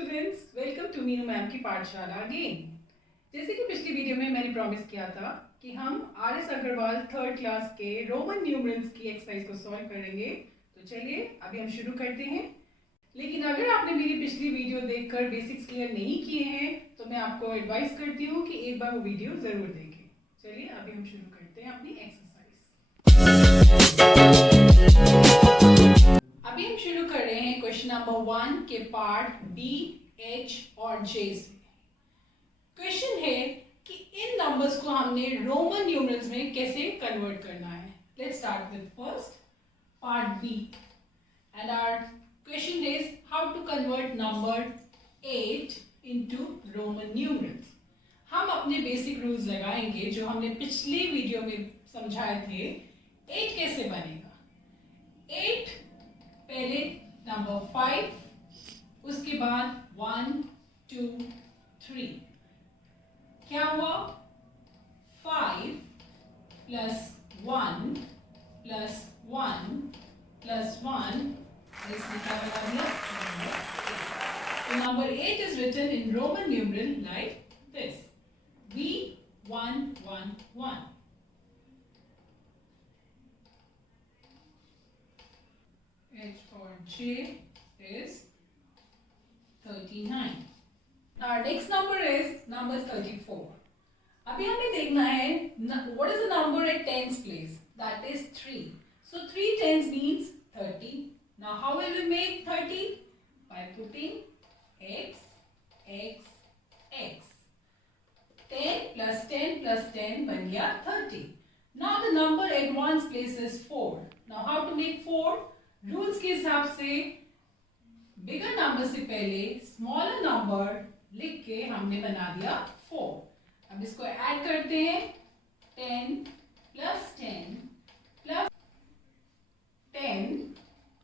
Students, welcome to Meenu ma'am की पाठशाला again. जैसे कि पिछली वीडियो में मैंने प्रॉमिस किया था कि हम आर.एस. अग्रवाल थर्ड क्लास के रोमन न्यूमरल्स की एक्सरसाइज को सॉल्व करेंगे। तो चलिए अभी हम शुरू करते हैं। लेकिन अगर आपने मेरी पिछली वीडियो देखकर बेसिक्स क्लियर नहीं किए हैं तो मैं आपको एडवाइस करती हूँ कि एक बार वो वीडियो जरूर देखें। चलिए अभी हम शुरू करते हैं अपनी एक्सरसाइज। अभी हम शुरू कर रहे हैं क्वेश्चन नंबर 1 के पार्ट बी, एच और जे से। क्वेश्चन है कि इन नंबर्स को हमने रोमन न्यूमरल्स में कैसे कन्वर्ट करना है। Let's start with first part B and our question is how to convert number 8 into Roman numerals. हम अपने बेसिक रूल्स लगाएंगे जो हमने पिछली वीडियो में समझाए थे। 8 कैसे बनेगा? 8 पहले नंबर 5, उसके बाद 1 2 3, क्या हुआ? 5 प्लस 1 प्लस 1 प्लस 1 इसमें क्या बना दिया? Number 8 is written in Roman numeral like this: V111. H for J is 39. Our next number is number 34. अभी हमें देखना है what is the number at tens place? That is 3. So 3 tens means 30. Now how will we make 30? By putting x, x, x. 10 plus 10 plus 10 बन गया 30. Now the number at ones place is 4. Now how to make 4? Rules के हिसाब से bigger number से पहले smaller number लिख के हमने बना दिया 4। अब इसको ऐड करते हैं 10 plus 10 plus 10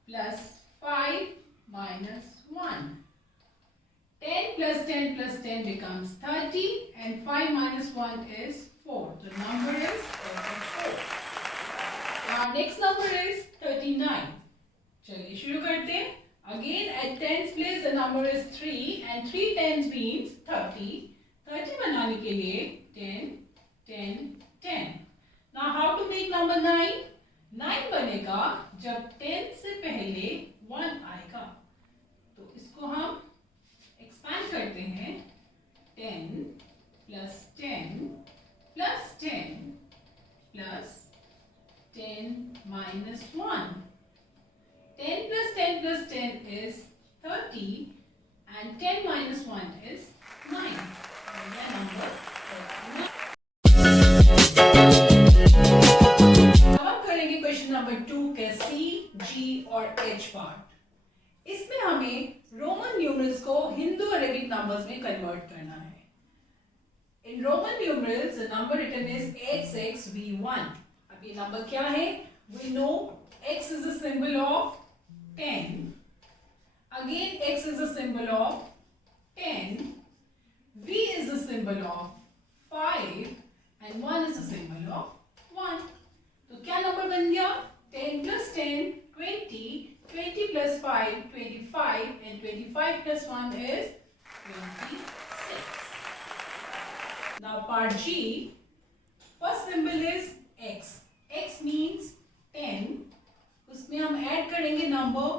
plus 5 minus 1। 10 plus 10 plus 10 becomes 30 and 5 minus 1 is 4. The number is 34. Our next number is 39. चलिए शुरू करते हैं। Again at tens place the number is 3 and 3 tens means 30. 30 बनाने के लिए 10 10 10. Now how to make number 9? 9 बनेगा जब 10 से पहले 1 आएगा। तो इसको हम एक्सपैंड करते हैं 10 plus 10 plus 10 plus 10 minus 1। 10 plus 10 plus 10 is 30 and 10 minus 1 is 9. And the number 39. अब हम करेंगे क्वेश्चन नंबर 2 के C, G और H पार्ट। इसमें हमें रोमन न्यूमरल्स को हिंदू अरेबिक नंबर्स में कन्वर्ट करना है। In Roman numerals the number written is XXV1. अब ये नंबर क्या है? We know X is a symbol of 10. Again X is a symbol of 10. V is a symbol of 5 and 1 is a symbol of 1. तो क्या number बन गया? 10 plus 10 20, 20 plus 5 25 and 25 plus 1 is 26. Now part G, first symbol is X. X means 10. उसमें हम add करेंगे number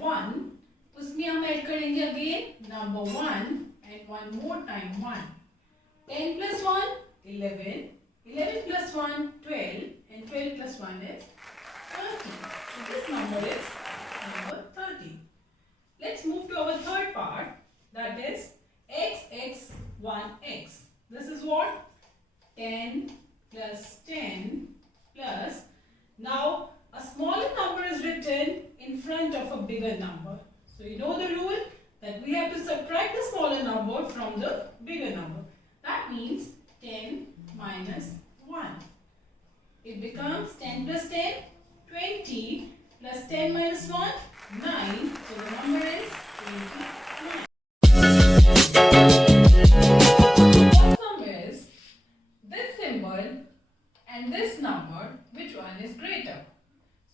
1, उसमें हम add करेंगे again number 1 and one more time 1। 10 plus 1 11, 11 plus 1 12 and 12 plus 1 is 30. So this number is number 30. Let's move to our third part, that is XX1X. This is what? 10 plus 10 plus, now a smaller number is written in front of a bigger number. So you know the rule that we have to subtract the smaller number from the bigger number. That means 10 minus 1. It becomes 10 plus 10, 20 plus 10 minus 1, 9. So the number is 29. First sum is this symbol and this number, which one is greater?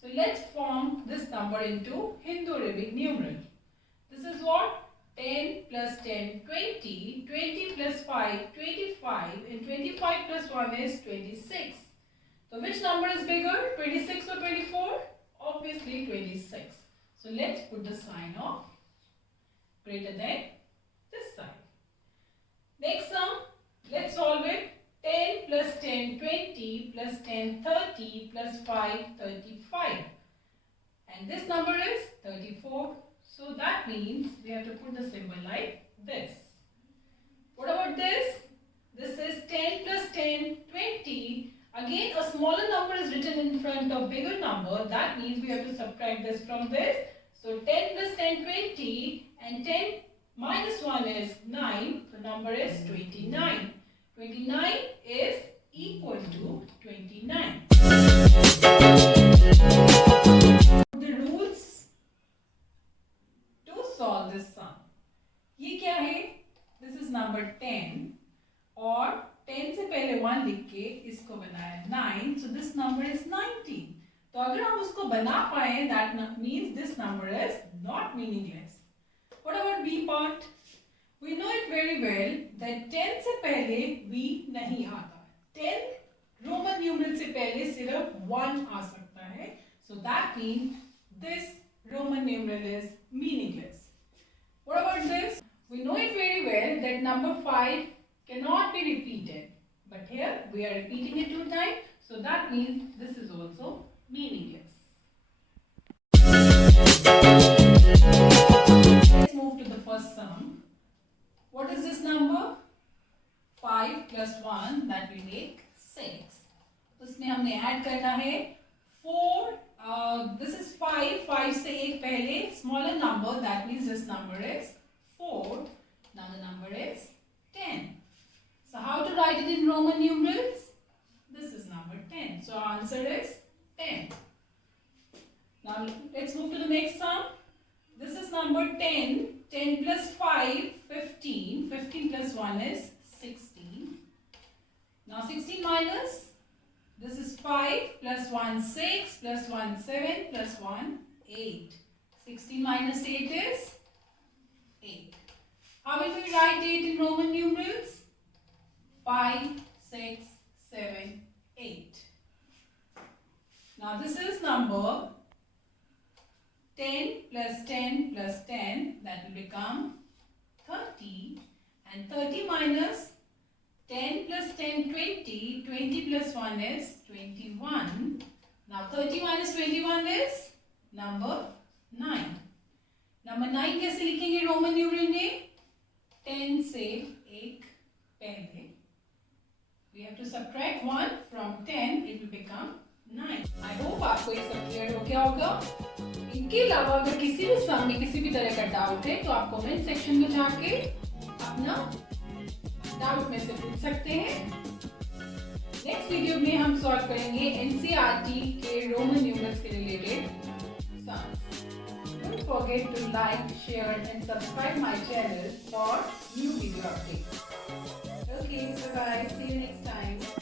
So let's form this number into Hindu Arabic numeral. This is what? 10 plus 10, 20, 20 plus 5, 25, and 25 plus 1 is 26. So which number is bigger, 26 or 24? Obviously 26. So let's put the sign of greater than this side. Next sum, let's solve it. 10 plus 10, 20 plus 10, 30 plus 5, 35. And this number is 34. So that means we have to put the symbol like this. What about this? This is 10 plus 10, 20. Again, a smaller number is written in front of bigger number. That means we have to subtract this from this. So 10 plus 10, 20, and 10 minus 1 is 9. The number is 29. 29 is equal to 29. The rules to solve this sum. ये क्या है? This is number 10 और 10 से पहले 1 लिख के इसको बनाया 9. So this number is 19. तो अगर हम उसको बना पाए, that means this number is not meaningless. What about B part? We know it very well that 10 से पहले B नहीं आता. 10 Roman numeral से पहले सिर्फ 1 आ सकता है. So that means this Roman numeral is meaningless. What about this? We know it very well that number 5 cannot be repeated. But here we are repeating it 2 times. So that means this is also meaningless. Let's move to the first sum. What is this number? 5 plus 1, that will make 6. उसमें हमने add करना है 4. This is 5. 5 से एक पहले smaller number, that means this number is 4. Now the number is 10. So how to write it in Roman numerals? This is number 10. So our answer is 10. Now let's move to the next sum. This is number 10. 10 plus 5, 15. 15 plus 1 is 16. Now 16 minus. This is 5 plus 1, 6 plus 1, 7 plus 1, 8. 16 minus 8 is 8. How will we write 8 in Roman numerals? 5, 6, 7, 8. Now this is number 10 plus 10 plus 10, that will become 30, and 30 minus 10 plus 10, 20, 20 plus 1 is 21. Now 30 minus 21 is number 9. Number 9 कैसे लिखेंगे Roman numeral में? 10 से एक पहले. We have to subtract 1 from 10, it will become 9. I hope आपको ये सब clear हो गया होगा. इनके अलावा अगर किसी भी सम में किसी भी तरह का डाउट है तो आप कमेंट सेक्शन में जाके अपना डाउट में से पूछ सकते हैं. नेक्स्ट वीडियो में हम सॉल्व करेंगे एनसीईआरटी के रोमन न्यूमरल्स के related sums. Don't forget to like, share and subscribe my channel for new video updates. Okay, bye bye. See you next time.